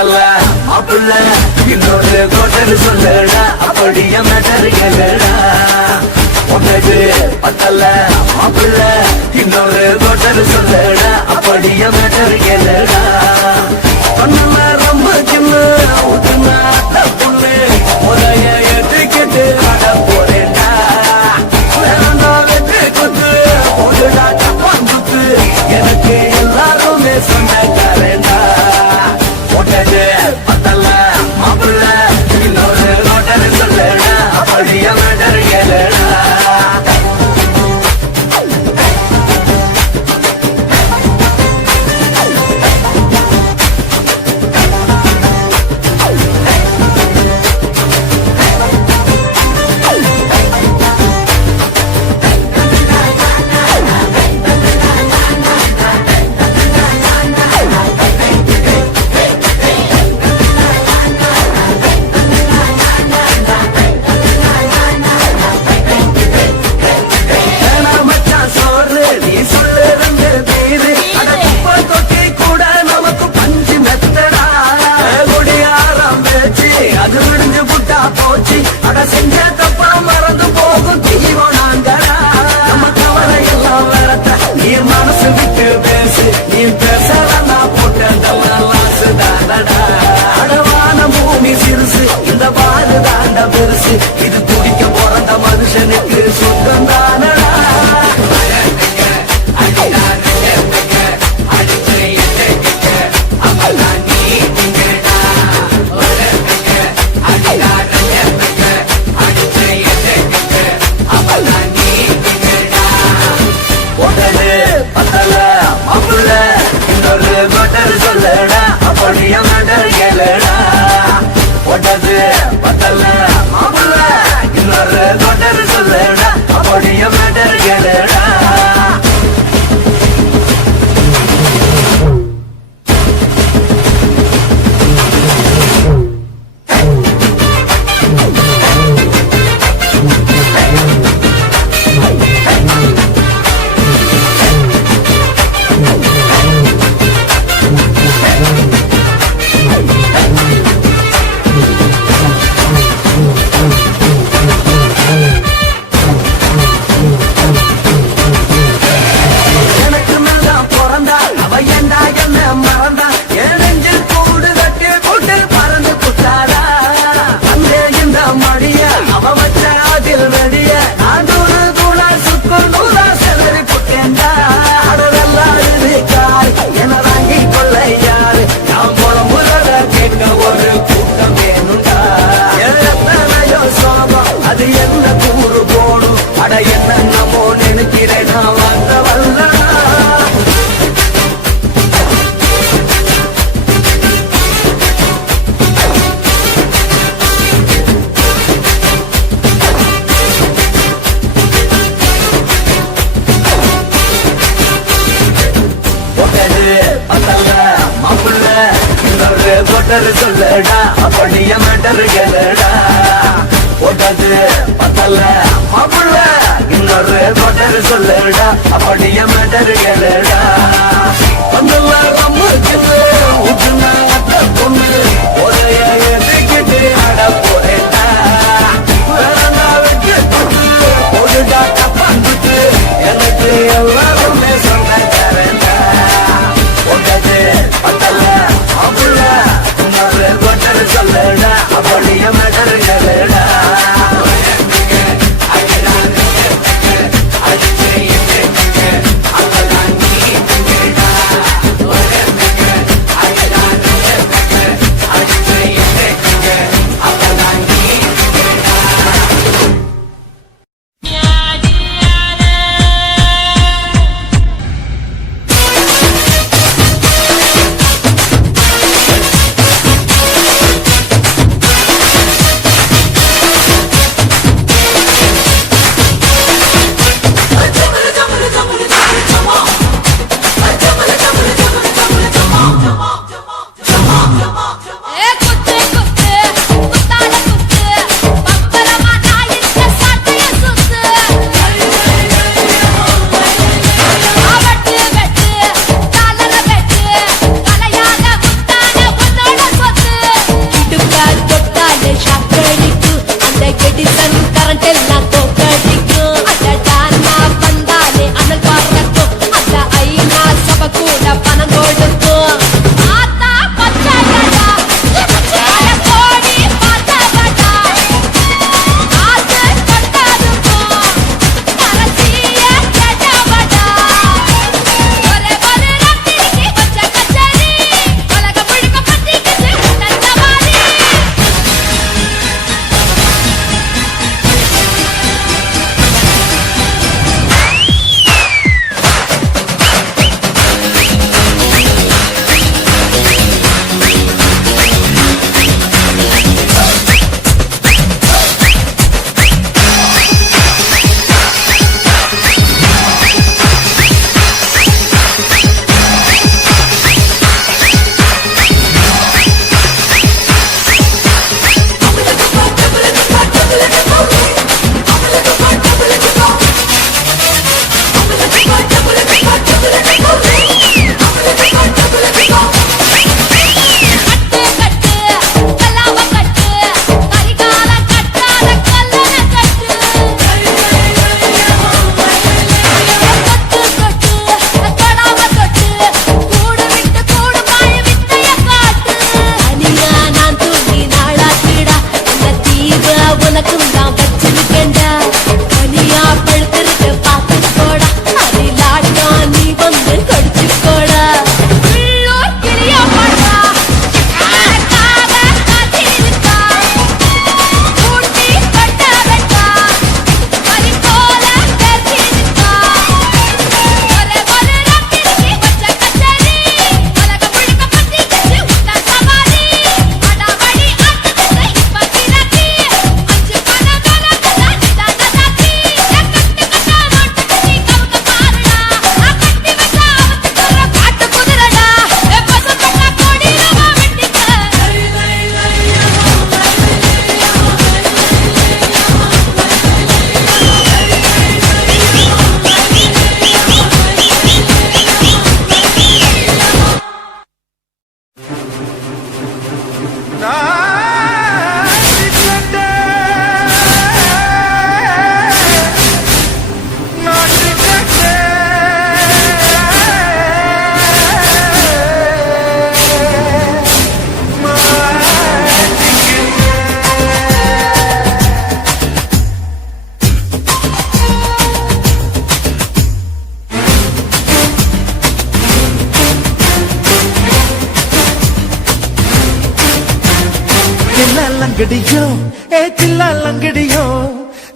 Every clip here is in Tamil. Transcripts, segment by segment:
பத்தல மாப்பிள்ள இன்னொரு கோட்டர் சொல்லடா அப்படிய மேட்டர் கேளுடா ஒன்னது பத்தல மாப்பிள்ள இன்னொரு கோட்டர் சொல்லடா அப்படிய மேட்டர் கேளுடா சொன்ன ரொம்ப சின்ன ஊத்துனா புண்ணு முறைய ஏற்றுக்கிட்டு ஆட போறேன்டா வெற்றி குத்து போதுடா தப்பான் குத்து எனக்கு எல்லாருமே சொந்தக்காரேண்டா ஒன்னது பத்தல மாப்பிள்ள இன்னொரு கோட்டர் சொல்லடா அப்படிய மேட்டர் கேளுடா செஞ்ச தப்பா மறந்து போகும் தீவம் நாங்கடா நம்ம கவலை எல்லாம் வரத்த நீ மனசு விட்டு பேசு நீ பேசலன்னா போட்டதெல்லாம் தாண்டடா அடவான பூமி சிறுசு இந்த பாரு தாண்ட பெருசு இது குடிக்க பிறந்த மனுஷனுக்கு சொந்தம் தானடா சொல்லடா அப்படிய மேட்டர் கேளுடா ஒட்டது பத்தல மாப்பிள்ள இன்னொரு கோட்டர் சொல்லடா அப்படிய மேட்டர் கேளுடா அது என்ன கூறு போடும் அட என்ன நம்மோ நினைக்கிறேன் நான் வந்த வல்ல மாப்பிள்ள இன்னொரு கோட்டர் சொல்லடா அப்படிய மேட்டர் கேளுடா ஒட்டது பத்தல மாப்பிள்ள இன்னொரு கோட்டர் சொல்லடா அப்படிய மேட்டர் கேளுடா வந்துள்ள ரொம்ப சின்ன ஊத்துனா பொண்ணு ஒரைய ஏற்றுக்கிட்டு ஆட போறேன்டா வெற்றி குத்து போதுடா தப்பான் குத்து எனக்கு எல்லாருமே சொந்தக்காரன்டா ஒட்டது பத்தல மாப்பிள்ள இன்னொரு கோட்டர் சொல்லடா அப்படிய மேட்டர் கேளுடா அடிச்சு லங்கடியோ ஏ தில்லா லங்கடியோ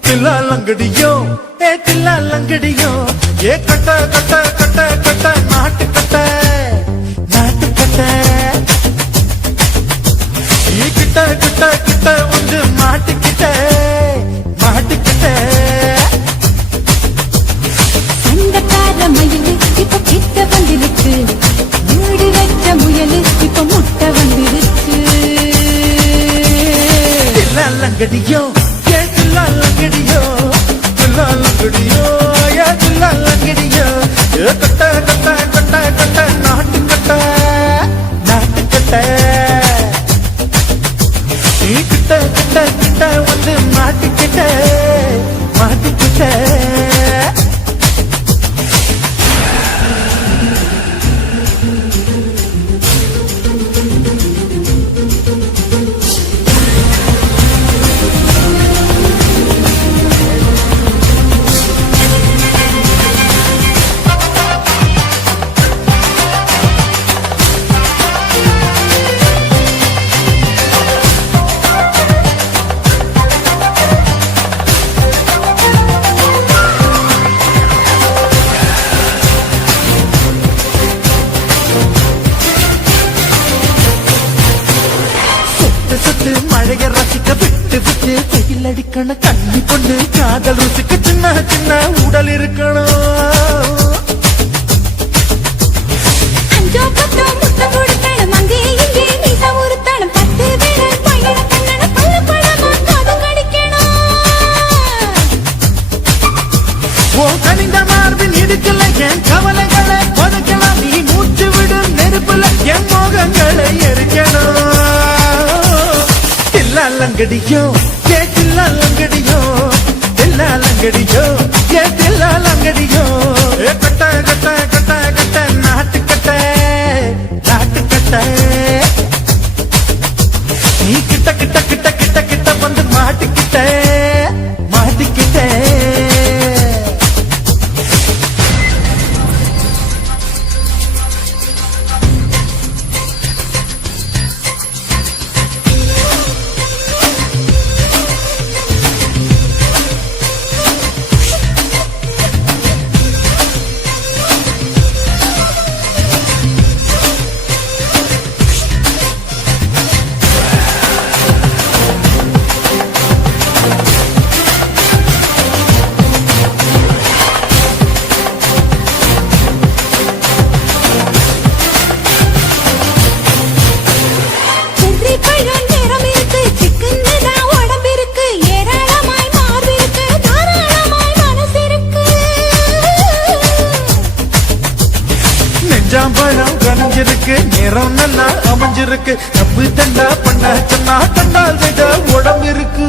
தில்லா லங்கடியோ ஏ தில்லா லங்கடியோ ஏ கட்ட கட்ட கட்ட கட்ட நாட்டு கட்ட நாட்டு கட்ட ஈ கிட்ட கிட்ட கிட்ட வந்து மாட்டிக்கிட்ட மாட்டிக்கிட்ட சண்டக்கார மயிலு இப்ப கிட்ட வந்துருச்சு மூடி வச்ச முயலு இப்ப முட்டை வந்துருச்சு தில்லா லங்கடியோ ஏ தில்லா லங்கடியோ தில்லா லங்கடியோ ஏ தில்லா லங்கடியோ ஏ கட்ட கட்ட கட்ட கட்ட நாட்டு கட்ட நாட்டு கட்ட நீ கிட்ட கிட்ட கிட்ட வந்து மாட்டிக்கிட்ட மாட்டிக்கிட்ட சுத்து மழைய ரசிக்க விட்டு விட்டு வெயில் அடிக்கணும் கண்ணி பொண்ணு காதல் ருசிக்க சின்ன சின்ன உடல் இருக்கணும் அஞ்சோ பத்தோ முத்தம் கொடுக்கணும் அங்கே இங்கே நீசா ஒரு தடம் 10 விரல் பையன கண்ணன பல்ல பழமா காது கடிக்கணும் ஓ கனிந்த மார்பில் இடுக்கல என் கவலைகளை பதுக்கலாம் நீ மூச்சு விடும் நெருப்புல என் மோகங்களை எரிக்கணும் தில்லா லங்கடியோ ஏ தில்லா லங்கடியோ தில்லா லங்கடியோ ஏ தில்லா லங்கடியோ ஏ கட்ட கட்ட கட்ட கட்ட நாட்டு கட்ட நாட்டு கட்ட நீ கிட்ட கிட்ட கிட்ட கிட்ட கிட்ட வந்து மாட்டிக்கிட்ட மாட்டிக்கிட்ட சென்றி பழம் நேரம் இருக்கு சிக்கன்னுதா உடம்பு இருக்கு ஏராளமாய் மார்பு இருக்கு தாராளமாய் மனசு இருக்கு நெஞ்சாம்பழம் கனிஞ்சிருக்கு நிறம் நல்லா அமைஞ்சிருக்கு தப்பு தண்டா பண்ண சொன்னா தண்டால் செய்த உடம்பு இருக்கு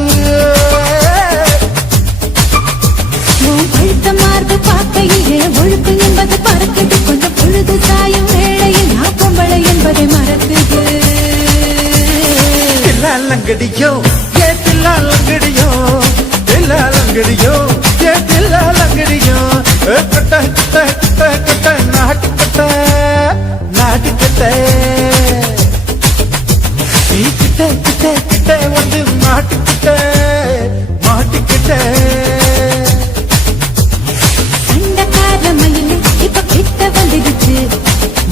உன் பழுத்த மார்பு பார்க்கையிலே ஒழுக்கு என்பது பறக்குது கொஞ்சம் பொழுது சாயும் வேளையில் நான் பொம்பளை என்பதை மறக்குது தில்லா லங்கடியோ ஏ தில்லா லங்கடியோ தில்லா லங்கடியோ ஏ தில்லா லங்கடியோ ஏ கட்ட கட்ட கட்ட கட்ட நாட்டு கட்ட நாட்டு கட்ட நீ கிட்ட கிட்ட கிட்ட வந்து மாட்டிக்கிட்ட மாட்டிக்கிட்ட சண்டக்கார மயிலு இப்ப கிட்ட வந்துருச்சு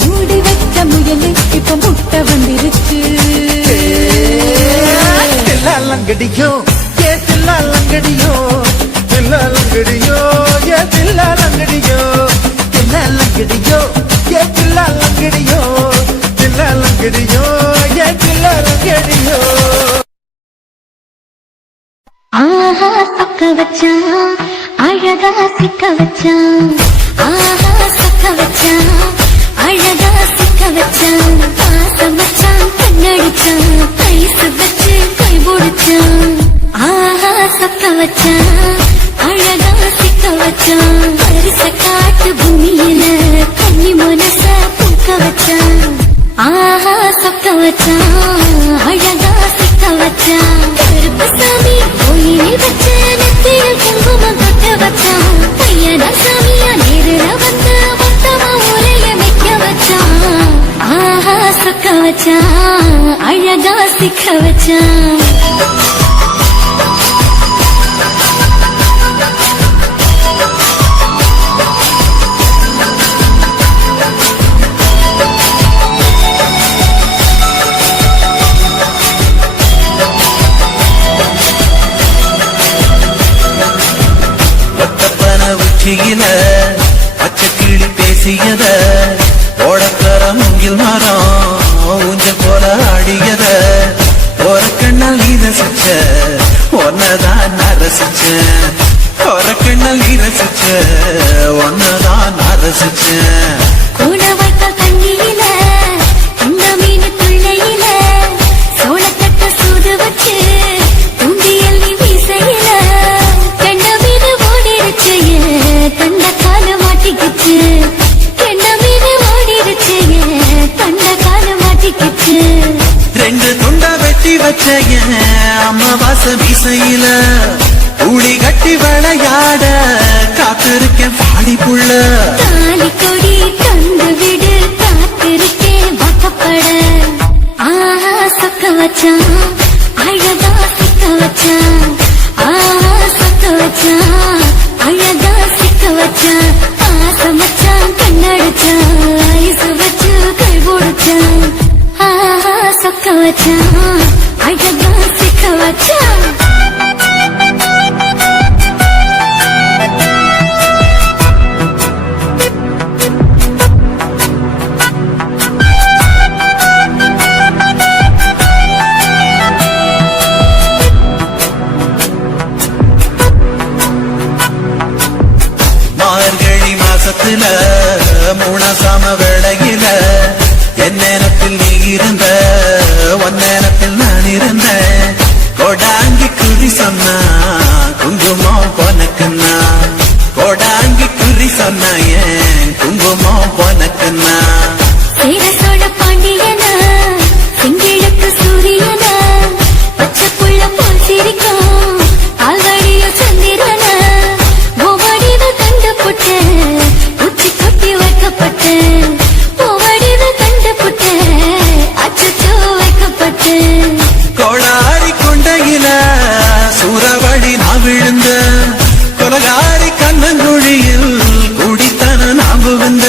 மூடி வச்ச முயலு இப்ப முட்டை வந்துருச்சு தில்லா லங்கடியோ ஏ தில்லா லங்கடியோ தில்லா லங்கடியோ ஏ தில்லா லங்கடியோ தில்லா லங்கடியோ ஏ தில்லா லங்கடியோ தில்லா லங்கடியோ ஏ தில்லா லங்கடியோ ஆஹா சொக்க வச்சான் அழகா சிக்க வச்சான் ஆஹா சொக்க வச்சான் அழகா சிக்க வச்சான் பாசம் வச்சான் கண்ணடிச்சான் கைசு வச்சு கை போடுச்சான் ஆஹா சொக்க வச்சான் அழகா சிக்க வச்சான் பரிச காட்டு பூமியில கன்னி மனச பூக்க வச்சான் ஆஹா சொக்க வச்சான் அழகா சிக்க வச்சான் கருப்பு சாமி கோயிலில் வச்ச நெத்தியில் குங்குமம் தொட்ட வச்சான் பையனா சாமியா நேரில் வந்து மொத்தமா உரைய வைக்க வச்சான் ஆஹா சொக்க வச்சான் அழகா சிக்க வச்சான் மொழியில பச்சை கிளி பேசியத ஓடக்கர முங்கில் மரம் ஊஞ்சல் போல ஆடியத ஒரு கண்ணால் நீ ரசிச்ச ஒன்னதான் நான் ரசிச்சேன் ஒரு கண்ணால் நீ ரசிச்ச ஒன்னதான் நான் ரசிச்சேன் கூட வைத்த தண்ணியில இந்த மீன் துள்ளையில சோளத்தட்ட சூடு வச்சு தூண்டியல் நீ வீசையில கண்ட மீன் ஓடிருச்சு தண்ட கால மாட்டிக்கிச்சு கண்ட மீன் ஓடிருச்சு தண்ட கால மாட்டிக்கிச்சு ரெண்டு துண்டா வெட்டி வச்ச அம்மா வாச வீசையில ஊழி கட்டி விளையாட காத்திருக்கேன் பாடி புள்ள தாலி கொடி தந்து விடு காத்திருக்கேன் வாக்கப்பட ஆஹா சொக்க வச்சான் அழகா சிக்க வச்சான் ஆஹா சொக்க வச்சான் அழகா சிக்க வச்சான் ஆசை மச்சான் கண்ணடிச்சான் ஐசு வச்சு கை போடுச்சான் ஆஹா சொக்க வச்சான் அழகா சிக்க வச்சான் மார்கழி மாசத்துல மூணாசாம வேளையில என் நேரத்தில் நீ இருந்த உன் நேரத்தில் நான் இருந்தேன் கொடாங்கி குறி சொன்னா குங்குமம் பொனக்குன்னா கொடாங்கி குறி சொன்னா ஏன் குங்குமம் பொனக்குன்னா சேர சோழ பாண்டியன செங்கிழக்கு சூரியன பச்சை புள்ள போல் சிரிக்கும் ஆல்வழிய சந்திரன ஓவடிவு கண்டுபுட்ட உச்சி கொட்டி வைக்கப்பட்ட ஓவடிவு கண்டுபுட்ட அச்சோ வைக்கப்பட்ட கோளாரி கொண்டையில சூறவழி நான் விழுந்த கொலகாரி கண்ணங்குழியில் குடித்தன நான் புகுந்த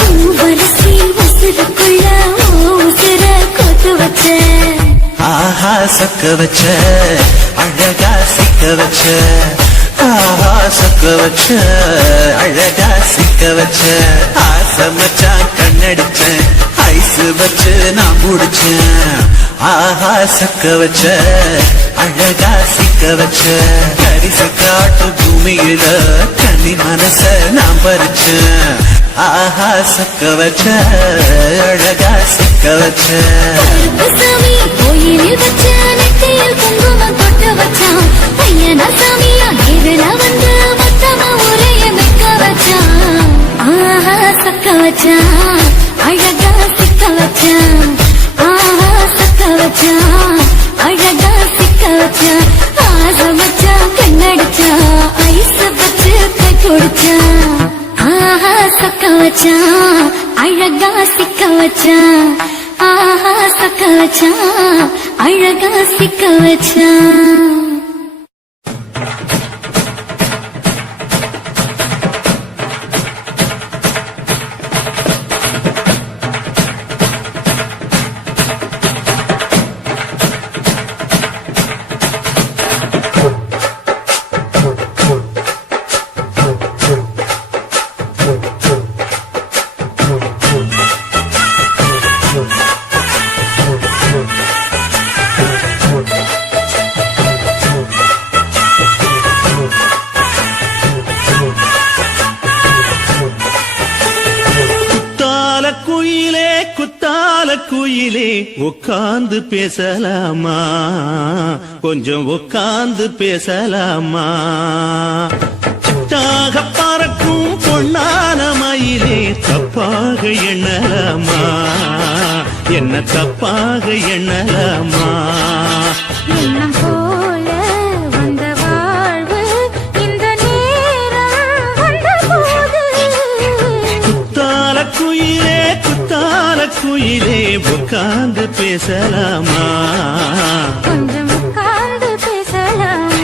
பூவரசி உசுருக்குள்ள உசுர கொத்து வச்ச ஆஹா சொக்க வச்ச அழகா சிக்க வச்ச ஆஹா சொக்க வச்ச அழகா சிக்க வச்ச ஆசை மச்சான் கண்ணடிச்சேன் ஐசு வச்சு நான் முடிச்சேன் ஆஹா சொக்க வச்ச அழகா சிக்க வச்ச கரிச காட்டு பூமியில கன்னி மனச நான் பறிச்சேன் ஆஹா சொக்க வச்ச அழகா சிக்க வச்ச சாமி கோயிலில் வச்ச நெத்தியில் குங்குமம் தொட்டு வச்சான் பையனா சாமியா நேரில் வந்து மொத்தமா உரைய வைக்க வச்சான் ஆஹா சக்க வச்சான் அழகா சிக்க வச்சான் ஆஹா சக்க வச்சான் அழகா சிக்க வச்சான் ஆசை வச்சான் கண்ணடிச்சான் ஐஸ் வச்சு கை கொடுச்சான் ஆஹா சக்க வச்சான் அழகா சிக்க வச்சான் ஆஹா சக்க வச்சான் அழகா சிக்க வச்சான் குயிலே உட்கார்ந்து பேசலாமா கொஞ்சம் உட்கார்ந்து பேசலாமா சிட்டாக பறக்கும் பொன்னான மயிலே தப்பாக எண்ணலாமா என்ன தப்பாக எண்ணலாமா எண்ணம் போல வந்த வாழ்வு இந்த நேரம் வந்தபோது குத்தால குயிலே உட்கார்ந்து பேசலாமா கொஞ்சம் உட்கார்ந்து பேசலாமா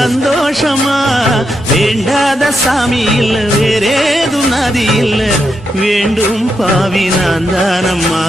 சந்தோஷமா வேண்டாத சாமி இல்ல வேறேதும் நதி இல்ல வேண்டும் பாவி நான் தானம்மா